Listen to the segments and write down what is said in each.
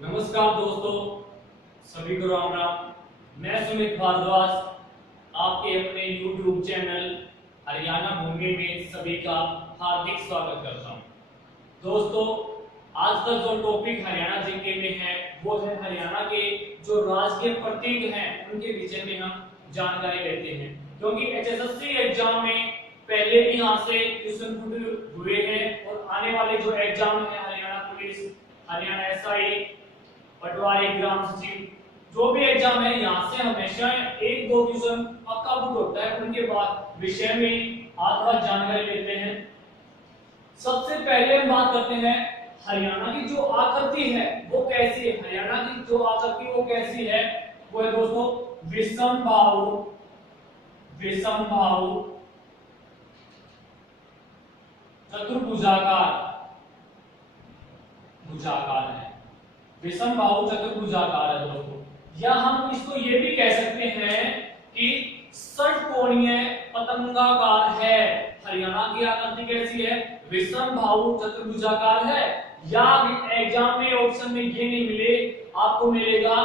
नमस्कार दोस्तों, सभी को राम राम। मैं सुमित भारद्वाज आपके अपने YouTube चैनल हरियाणा भूमि में सभी का हार्दिक स्वागत करता हूं। दोस्तों, आज का जो टॉपिक हरियाणा जीके में है वो है हरियाणा के जो राजकीय प्रतीक हैं उनके विषय में हम जानकारी लेते हैं, क्योंकि HSSC एग्जाम में पहले भी यहाँ से क्वेश्चन पुट हुए हैं और आने वाले जो एग्जाम है हरियाणा पुलिस, हरियाणा SI, पटवारी, ग्राम सचिव, जो भी एग्जाम है यहाँ से हमेशा एक दो क्वेश्चन पक्का पुट होता है। उनके बाद विषय में आज थोड़ा जानकारी लेते हैं। सबसे पहले हम बात करते हैं हरियाणा की जो आकृति है वो कैसी है। हरियाणा की जो आकृति वो कैसी है, वो है दोस्तों विषमबाहु। विषमबाहु चतुर्भुजाकार, भुजाकार है। विषमबाहु चतुर्भुजाकार है दोस्तों, या हम इसको ये भी कह सकते हैं कि षटकोणीय पतंगाकार है। हरियाणा की आकृति कैसी है? विषमबाहु चतुर्भुजाकार है। या एग्जाम में ऑप्शन में ये नहीं मिले, आपको मिलेगा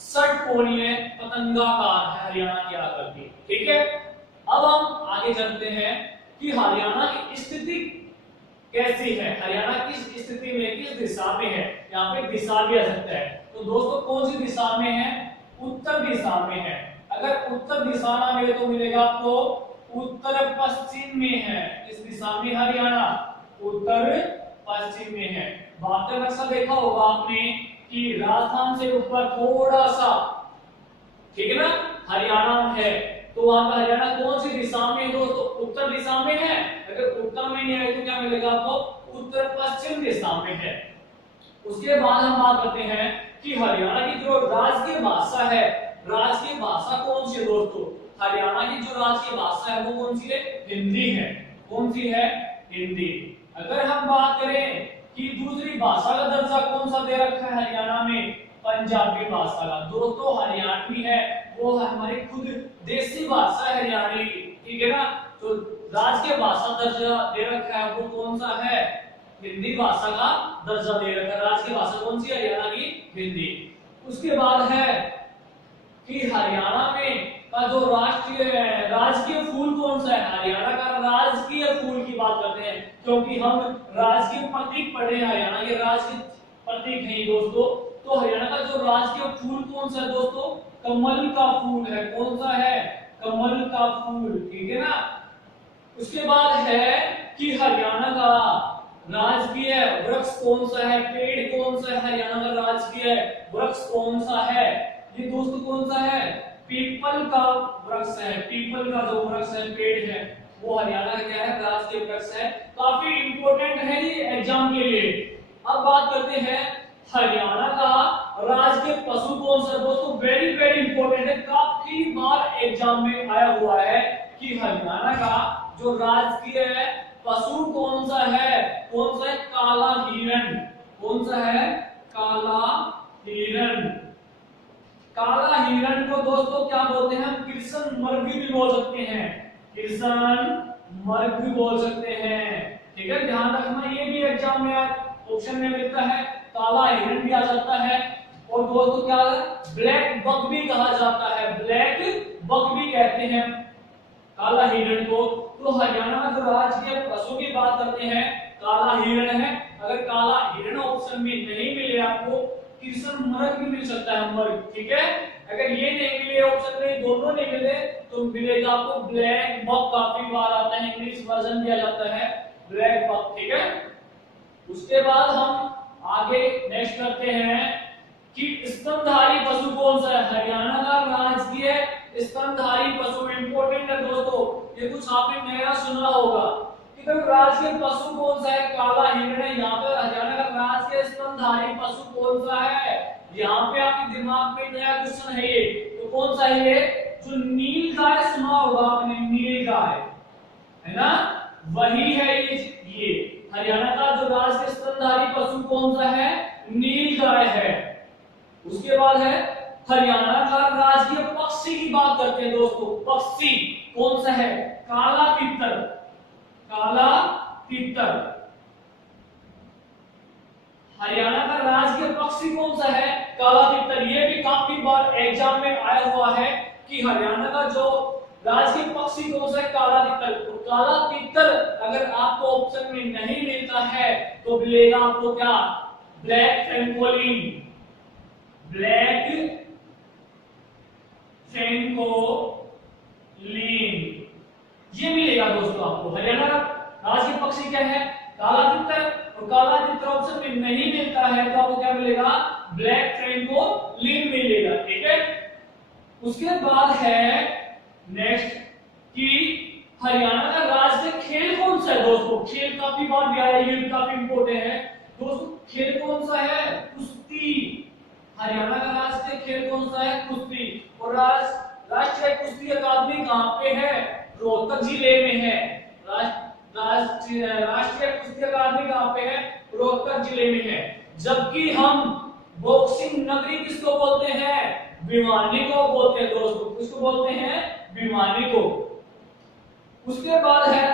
षटकोणीय पतंगाकार है हरियाणा की आकृति। ठीक है, अब हम आगे चलते हैं कि हरियाणा की स्थिति कैसी है, हरियाणा किस स्थिति में, किस दिशा में है। यहाँ पे दिशा भी आ सकता है। तो दोस्तों कौन सी दिशा में है? उत्तर दिशा में है। अगर उत्तर दिशा ना मिले तो मिलेगा आपको उत्तर पश्चिम में है। किस दिशा में? हरियाणा उत्तर पश्चिम में है। भारतीय नक्शा देखा होगा आपने कि राजस्थान से ऊपर थोड़ा सा, ठीक है ना, हरियाणा है। तो वहां का हरियाणा कौन सी दिशा में है दोस्तों? उत्तर दिशा में है। अगर उत्तर में नहीं है तो क्या मिलेगा आपको? उत्तर पश्चिम दिशा में है। उसके बाद हम बात करते हैं कि हरियाणा की जो राजकीय भाषा है, राजकीय भाषा कौन सी है दोस्तों? हरियाणा की जो राजकीय भाषा है वो कौन सी है? हिंदी है। कौन सी है? हिंदी। अगर हम बात करें कि दूसरी भाषा का दर्जा कौन सा दे रखा है हरियाणा में? पंजाबी भाषा का। दोस्तों हरियाणवी है वो हमारी खुद देसी भाषा है हरियाणवी, ठीक है ना। तो राजकीय भाषा दर्जा दे रखा है वो कौन सा है? हिंदी भाषा का दर्जा दे रखा है। राजकीय भाषा कौन सी? हरियाणा की हिंदी। उसके बाद है कि हरियाणा में का जो राजकीय फूल कौन सा है? हरियाणा का राजकीय फूल की बात करते हैं, क्योंकि हम राजकीय प्रतीक पढ़े हैं, हरियाणा के राजकीय प्रतीक है दोस्तों। तो हरियाणा का जो राजकीय फूल कौन सा है दोस्तों? कमल का फूल है। कौन सा है? कमल का फूल, ठीक है ना। उसके बाद है कि हरियाणा का राजकीय वृक्ष कौन सा है? पेड़ कौन सा है? हरियाणा का राजकीय वृक्ष कौन सा है? ये दोस्तों कौन सा है? पीपल का वृक्ष है। पीपल का जो वृक्ष है, पेड़ है, वो हरियाणा का क्या है? राजकीय वृक्ष है। काफी इंपॉर्टेंट है ये एग्जाम के लिए। अब बात करते हैं हरियाणा का राजकीय पशु कौन सा है दोस्तों? वेरी वेरी इंपॉर्टेंट है, काफी बार एग्जाम में आया हुआ है कि हरियाणा का जो राजकीय पशु कौन सा है? कौन सा है? काला हिरण। कौन सा है? काला हिरण। काला हिरण को दोस्तों क्या बोलते हैं? हम कृष्ण मृग भी बोल सकते हैं। कृष्ण मृग भी बोल सकते हैं, ठीक है। ध्यान रखना, ये भी एग्जाम में ऑप्शन में मिलता है। काला हिरण भी आ जाता है। और दोस्तों क्या है? ब्लैक बक भी कहा जाता है। ब्लैक बक भी कहते हैं काला हिरण को। तो हरियाणा में जो राजकीय पशु की बात करते हैं, काला हिरण है। अगर काला हिरण ऑप्शन में नहीं मिले आपको, कृष्ण मृग भी मिल सकता है, मृग, ठीक है। अगर ये नहीं मिले ऑप्शन में, दोनों नहीं मिले, तो मिलेगा आपको ब्लैक बक। काफी बार आता है, इंग्लिश वर्जन दिया जाता है ब्लैक बक, ठीक है। उसके बाद हम आगे नेक्स्ट करते हैं कि स्तनधारी पशु कौन सा है? हरियाणा का राजकीय स्तनधारी पशु इंपॉर्टेंट है दोस्तों। ये कुछ आपने नया सुना होगा कि तो राजकीय पशु कौन सा है? काला हिरण है। यहाँ पे हरियाणा का राजकीय स्तनधारी पशु कौन सा है? यहाँ पे आपके दिमाग में नया क्वेश्चन है ये। तो कौन सा है ये? जो नील गाय सुना होगा आपने, नील गाय, है ना, वही है ये। हरियाणा का जो राजकीय स्तनधारी पशु कौन सा है? नील गाय है। उसके बाद है हरियाणा का राजकीय पक्षी की बात करते हैं दोस्तों। पक्षी कौन सा है? काला तितर। काला तितर। हरियाणा का राजकीय पक्षी कौन सा है? काला तितर। ये भी काफी बार एग्जाम में आया हुआ है कि हरियाणा का जो राजकीय पक्षी कौन सा है? काला तितर। तो काला तितर अगर आपको ऑप्शन में नहीं मिलता है तो मिलेगा आपको क्या? ब्लैक फ्रेंकोलिन। ब्लैक फ्रेंकोलिन ये मिलेगा दोस्तों आपको। हरियाणा का राजकीय पक्षी क्या है? काला तितर। और काला तितर ऑप्शन में नहीं मिलता है तो आपको क्या मिलेगा? ब्लैक फ्रेंकोलिन मिलेगा। ठीक है। उसके बाद है नेक्स्ट कि हरियाणा का राष्ट्रीय खेल कौन सा है दोस्तों? खेल काफी बार भी आया, ये भी काफी इंपॉर्टेंट है दोस्तों। खेल कौन सा है? कुश्ती। हरियाणा का राष्ट्रीय खेल कौन सा है? कुश्ती। और राष्ट्रीय कुश्ती अकादमी कहां पे है? रोहतक जिले में है। राष्ट्रीय कुश्ती अकादमी कहां पे है? रोहतक जिले में है। जबकि हम बॉक्सिंग नगरी किसको बोलते हैं? भिवानी को बोलते हैं दोस्तों। किसको बोलते हैं? भिवानी को। उसके बाद है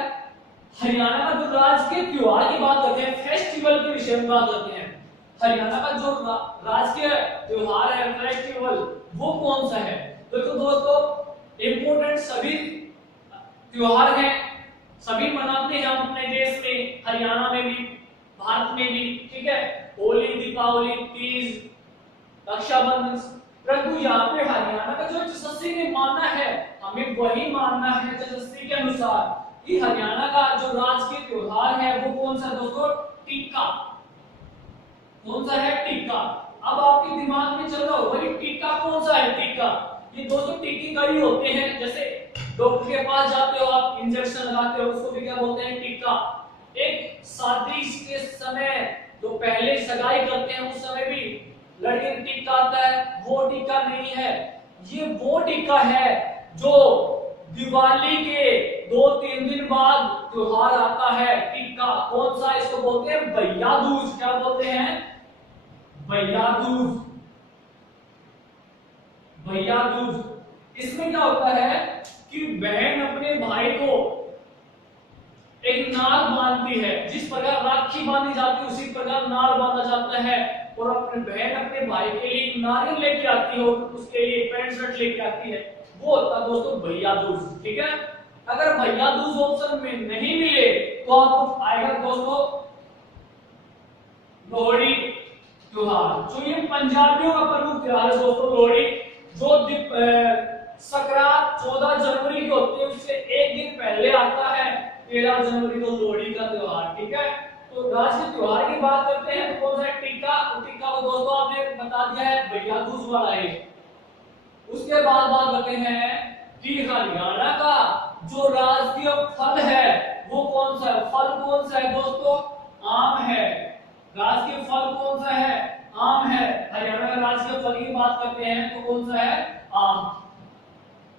हरियाणा का जो राजकीय त्योहार की बात करते हैं, फेस्टिवल के विषय में बात करते हैं। हरियाणा का जो राजकीय त्योहार है, फेस्टिवल, वो कौन सा है? तो दोस्तों इंपोर्टेंट सभी त्योहार हैं, सभी मनाते हैं हम अपने देश में, हरियाणा में भी, भारत में भी। ठीक है। होली, दीपावली, तीज, रक्षाबंधन। परंतु यहाँ पे हरियाणा का जो एसएससी ने मानना है, हमें वही मानना है एसएससी के अनुसार कि हरियाणा का जो राजकीय त्योहार है वो कौन सा दोस्तों? टिक्का। कौन सा है? टिक्का। अब आपके दिमाग में चल रहा होगा कि टिक्का कौन सा है? टिक्का ये दोस्तों टिक्की कड़ी होते हैं। जैसे डॉक्टर के पास जाते हो आप, इंजेक्शन लगाते हो, उसको भी क्या बोलते हैं? टिक्का। एक शादी के समय जो पहले सगाई करते हैं उस समय भी लड़के का टिक्का आता है, वो टिक्का नहीं है। ये वो टिक्का है जो दिवाली के 2-3 दिन बाद त्योहार आता है। टिक्का कौन सा? इसको बोलते हैं भैया दूज। क्या बोलते हैं? भैया दूज। भैया दूज। इसमें क्या होता है कि बहन अपने भाई को एक नाल बांधती है। जिस प्रकार राखी बांधी जाती है उसी प्रकार नाल बांधा जाता है। और अपने बहन अपने भाई के लिए नारियल लेके आती है और उसके लिए पैंट शर्ट लेके आती है, वो होता है दोस्तों भैया दूज। ठीक है। अगर भैया दूज ऑप्शन में नहीं मिले तो आपको आएगा दोस्तों लोहड़ी त्योहार। जो ये पंजाबियों का प्रमुख त्योहार है दोस्तों, लोहड़ी, जो संक्रांत 14 जनवरी को होती है, उससे एक दिन पहले आता है 13 जनवरी को लोहड़ी का त्योहार। ठीक है। तो राष्ट्रीय त्योहार की बात करते हैं तो कौन सा है? टिक्का। टिक्का को दोस्तों आपने बता दिया है भैया दूज वाला है। उसके बाद बात करते हैं कि हरियाणा का जो राष्ट्रीय फल है वो कौन सा है? फल कौन सा है दोस्तों? आम है। राष्ट्रीय फल कौन सा है? आम है। हरियाणा का राष्ट्रीय फल की बात करते हैं तो कौन सा है? आम।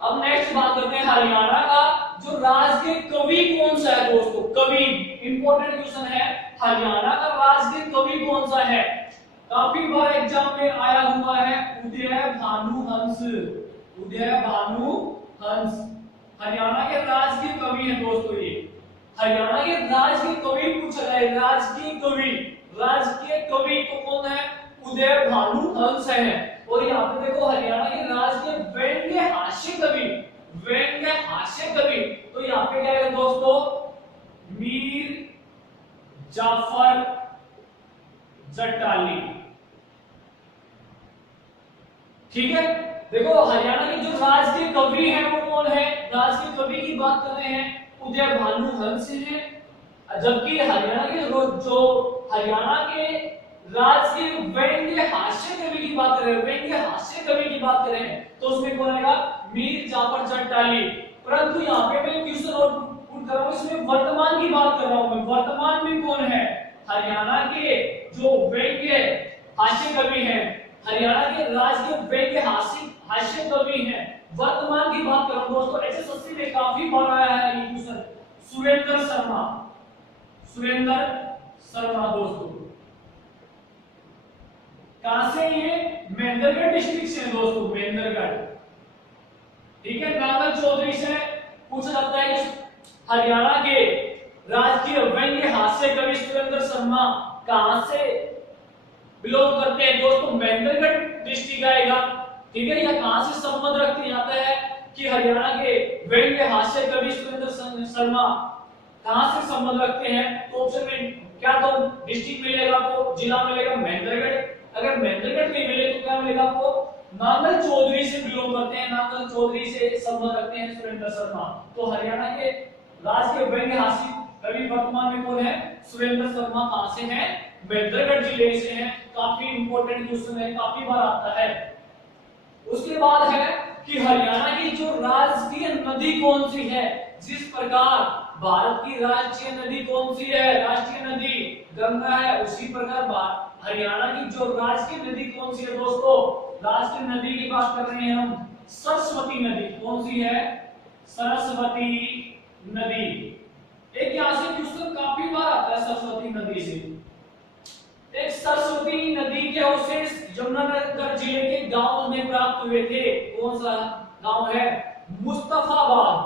अब नेक्स्ट बात करते हैं हरियाणा का जो राष्ट्रीय कवि कौन सा है दोस्तों? कवि इंपॉर्टेंट क्वेश्चन है। हरियाणा का राष्ट्रीय कवि कौन सा है? काफी बार एग्जाम में आया हुआ है, उदय भानु हंस। उदय भानु हंस हरियाणा के राजकीय कवि हैं दोस्तों। ये हरियाणा के राजकीय कवि पूछा जाए, राजकीय कवि, राजकीय कवि तो कौन है? उदय भानु हंस है। और यहाँ पे देखो हरियाणा के राजकीय व्यंग्य हास्य कवि, व्यंग्य हास्य कवि, तो यहाँ पे क्या है दोस्तों? मीर जाफर जटाली। ठीक है। देखो हरियाणा के जो राजकीय कवि हैं वो कौन है? राजकीय कवि की बात कर रहे हैं उदय भानु हंस हैं। जबकि हरियाणा के जो हरियाणा के राजकीय व्यंग्य हास्य कवि की बात कर रहे हैं, व्यंग्य हास्य कवि की बात कर रहे हैं तो उसमें कौन आएगा? मीर जाफर जटाली। परंतु यहाँ पे मैं क्वेश्चन और पुट कर रहा हूं, इसमें वर्तमान की बात कर रहा हूं मैं। वर्तमान में कौन है? हरियाणा के जो व्यंग्य हास्य कवि हैं, हरियाणा के राजकीय व्यंग्य हास्य कवि हैं, वर्तमान की बात कर रहा हूं दोस्तों। एसएससी में काफी बार आया है ये क्वेश्चन। सुरेंद्र शर्मा। सुरेंद्र शर्मा दोस्तों कहां से? ये महेंद्रगढ़ डिस्ट्रिक्ट से दोस्तों, महेंद्रगढ़। ठीक है। नागल चौधरी से पूछा जाता है कि हरियाणा के राजकीय व्यंग्य हास्य कवि सुरेंद्र शर्मा कहां से बिलोंग करते हैं दोस्तों, महेंद्रगढ़ डिस्ट्रिक्ट आएगा। ठीक है, यह कहां से संबंध रखते जाता है कि हरियाणा के व्यंग्य हास्य कवि सुरेंद्र शर्मा कहां से संबंध रखते हैं। तो ऑप्शन में क्या तो डिस्ट्रिक्ट मिलेगा, आपको जिला मिलेगा महेंद्रगढ़, अगर महेंद्रगढ़ नहीं मिले तो क्या मिलेगा आपको, नांगल चौधरी से बिलोंग करते हैं, नांगल चौधरी से संबंध रखते हैं सुरेंद्र शर्मा। तो हरियाणा के राज्य के व्यंग्य हास्य कवि वर्तमान में कौन है, सुरेंद्र शर्मा। कहां से हैं, महेंद्रगढ़ जिले से हैं। काफी इंपॉर्टेंट क्वेश्चन है, काफी बार आता है। उसके बाद है कि हरियाणा की जो राष्ट्रीय नदी कौन सी है। जिस प्रकार भारत की राष्ट्रीय नदी कौन सी है, राष्ट्रीय नदी गंगा है, उसी प्रकार हरियाणा की जो राष्ट्रीय नदी कौन सी है दोस्तों, राष्ट्रीय नदी की बात कर रहे हैं हम, सरस्वती नदी। कौन सी है, सरस्वती नदी। एक यहां से क्वेश्चन काफी बार आता है सरस्वती नदी से। एक सरस्वती नदी के अवशेष यमुनानगर जिले के गांव में प्राप्त हुए थे। कौन सा गांव है, मुस्तफाबाद।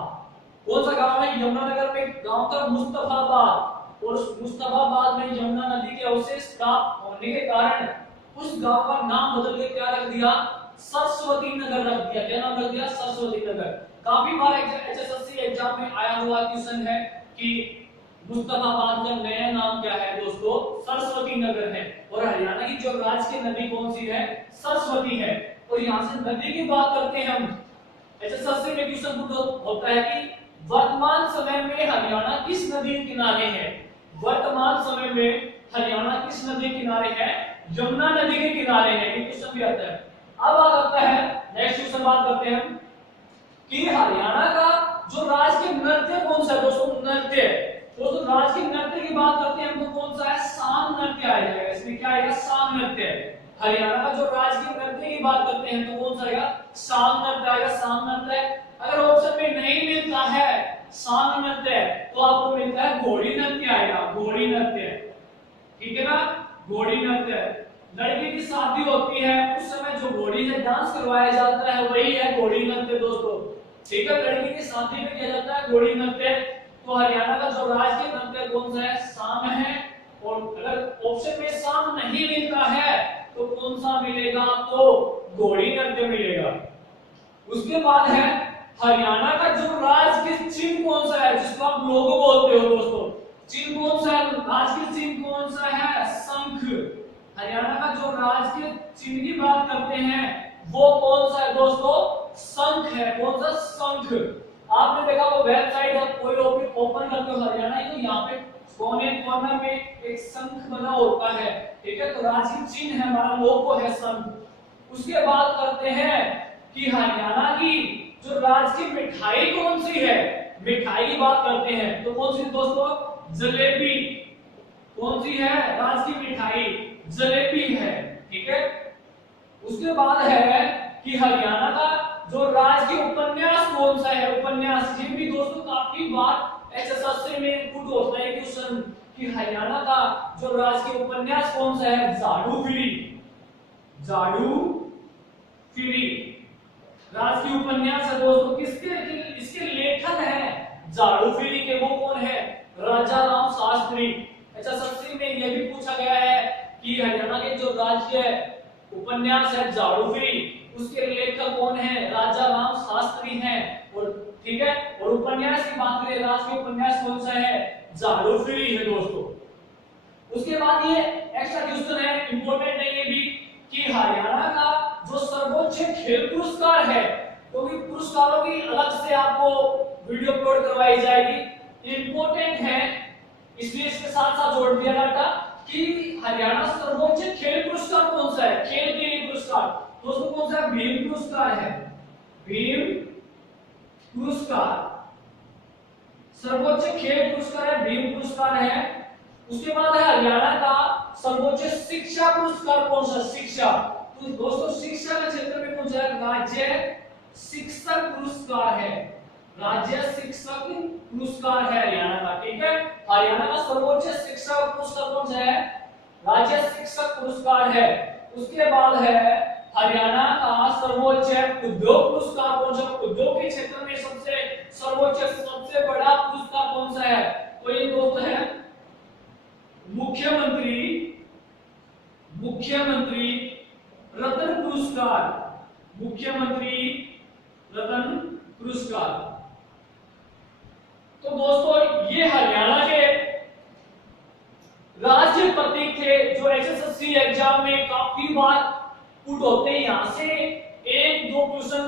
कौन सा गांव है, यमुनानगर में गांव का मुस्तफाबाद। और उस मुस्तफाबाद में यमुना नदी के अवशेष प्राप्त होने के कारण उस गांव का नाम बदल के क्या रख दिया, सरस्वती नगर रख दिया। क्या नाम रख दिया, सरस्वती नगर। काफी बार एचएसएससी एग्जाम में आया हुआ क्वेश्चन है कि मुस्तफाबाद का नया नाम क्या है दोस्तों, सरस्वती नगर है। और हरियाणा की जो राष्ट्रीय नदी कौन सी है, सरस्वती है। और यहां से नदी की बात करते हैं हम, एचएसएससी में क्वेश्चन पुट होता है कि वर्तमान समय में हरियाणा किस नदी के किनारे है। वर्तमान समय में हरियाणा किस नदी के किनारे है, यमुना नदी के किनारे है। ये क्वेश्चन भी आता है। अब आ जाता है नेक्स्ट क्वेश्चन, बात करते हैं हम कि हरियाणा का जो राष्ट्रीय नृत्य कौन सा है दोस्तों, नृत्य। दोस्तों राष्ट्रीय नृत्य की बात करते हैं हम तो कौन सा है, सांग नृत्य आएगा। इसमें क्या आएगा, सांग नृत्य। हरियाणा का जो राष्ट्रीय नृत्य की बात करते हैं तो कौन सा आएगा, सांग नृत्य आएगा, सांग नृत्य। अगर ऑप्शन में नहीं मिलता है सांग नृत्य तो आपको मिलता है घोड़ी नृत्य आएगा, घोड़ी नृत्य। ठीक है ना, घोड़ी नृत्य। लड़की की शादी होती है उस समय जो घोड़ी से डांस करवाया जाता है वही है घोड़ी नृत्य दोस्तों। ठीक है, लड़की की शादी में किया जाता है घोड़ी नृत्य। तो हरियाणा का जो राष्ट्रीय नृत्य कौन सा है, सांग है। और अगर ऑप्शन में सांग नहीं मिलता है तो कौन सा मिलेगा, तो घोड़ी नृत्य मिलेगा। उसके बाद है हरियाणा का जो राजकीय चिन्ह कौन सा है, जिसको आप लोगो बोलते हो दोस्तों। चिन्ह कौन सा है, राजकीय चिन्ह कौन सा है, शंख। हरियाणा का जो राजकीय चिन्ह की बात करते हैं वो कौन सा है दोस्तों, शंख है। कौन सा, शंख। आपने देखा वो वेबसाइट है, कोई लोग ओपन करते हो हरियाणा तो यहाँ पे कोने कॉर्नर में एक शंख बना होता है। ठीक है, तो राजकीय चिन्ह है हमारा, लोगो है शंख। उसके बाद करते हैं कि हरियाणा की जो राज्य की मिठाई कौन सी है, मिठाई की बात करते हैं तो कौन सी दोस्तों, जलेबी। कौन सी है, राज्य की मिठाई जलेबी है। ठीक है, उसके बाद है कि हरियाणा का जो राजकीय उपन्यास कौन सा है, उपन्यास। ये भी दोस्तों काफी बार एचएसएससी में पुट होता है क्वेश्चन कि हरियाणा का जो राजकीय उपन्यास कौन सा है, जादूगिरी। जादूगिरी राजकीय उपन्यास है दोस्तों। किसके, इसके लेखक हैं जादूगिरी के, वो कौन है, राजा राम शास्त्री। एचएसएससी में यह भी पूछा गया है कि हरियाणा के जो राज्य उपन्यास है जादूगिरी, उसके लेखक कौन है, राजा राम शास्त्री हैं। और ठीक है, और उपन्यास की बात करें, राजकीय उपन्यास कौन सा है, जादूगिरी है दोस्तों। उसके बाद ये एक्स्ट्रा क्वेश्चन है, इंपॉर्टेंट है ये भी कि हरियाणा का जो सर्वोच्च खेल पुरस्कार है, क्योंकि तो पुरस्कारों की अलग से आपको वीडियो अपलोड करवाई जाएगी, इंपॉर्टेंट है इसलिए इसके साथ साथ जोड़ दिया जाता कि हरियाणा सर्वोच्च खेल पुरस्कार कौन सा है, खेल के लिए पुरस्कार दोस्तों कौन सा है, भीम पुरस्कार है। भीम पुरस्कार सर्वोच्च खेल पुरस्कार है, भीम पुरस्कार है। उसके बाद है हरियाणा का सर्वोच्च शिक्षा पुरस्कार कौन सा, शिक्षा। तो दोस्तों शिक्षा के क्षेत्र में कौन सा है, राज्य शिक्षक पुरस्कार है, राज्य शिक्षक पुरस्कार है हरियाणा का। ठीक है, हरियाणा का सर्वोच्च शिक्षा पुरस्कार कौन सा है, राज्य शिक्षक पुरस्कार है। उसके बाद है हरियाणा का सर्वोच्च उद्योग पुरस्कार कौन सा, उद्योग के क्षेत्र में सबसे सर्वोच्च सबसे बड़ा पुरस्कार कौन सा है, तो ये दोस्त है मुख्यमंत्री रत्न पुरस्कार, मुख्यमंत्री रत्न पुरस्कार। तो दोस्तों ये हरियाणा के राज्य प्रतीक थे जो एसएससी एग्जाम में काफी बार पुट होते हैं। यहां से 1-2 क्वेश्चन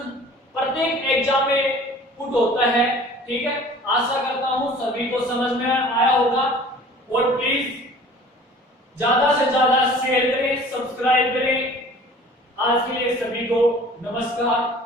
प्रत्येक एग्जाम में पुट होता है। ठीक है, आशा करता हूं सभी को समझ में आया होगा और प्लीज ज्यादा से ज्यादा शेयर करें, सब्सक्राइब करें। आज के लिए सभी को नमस्कार।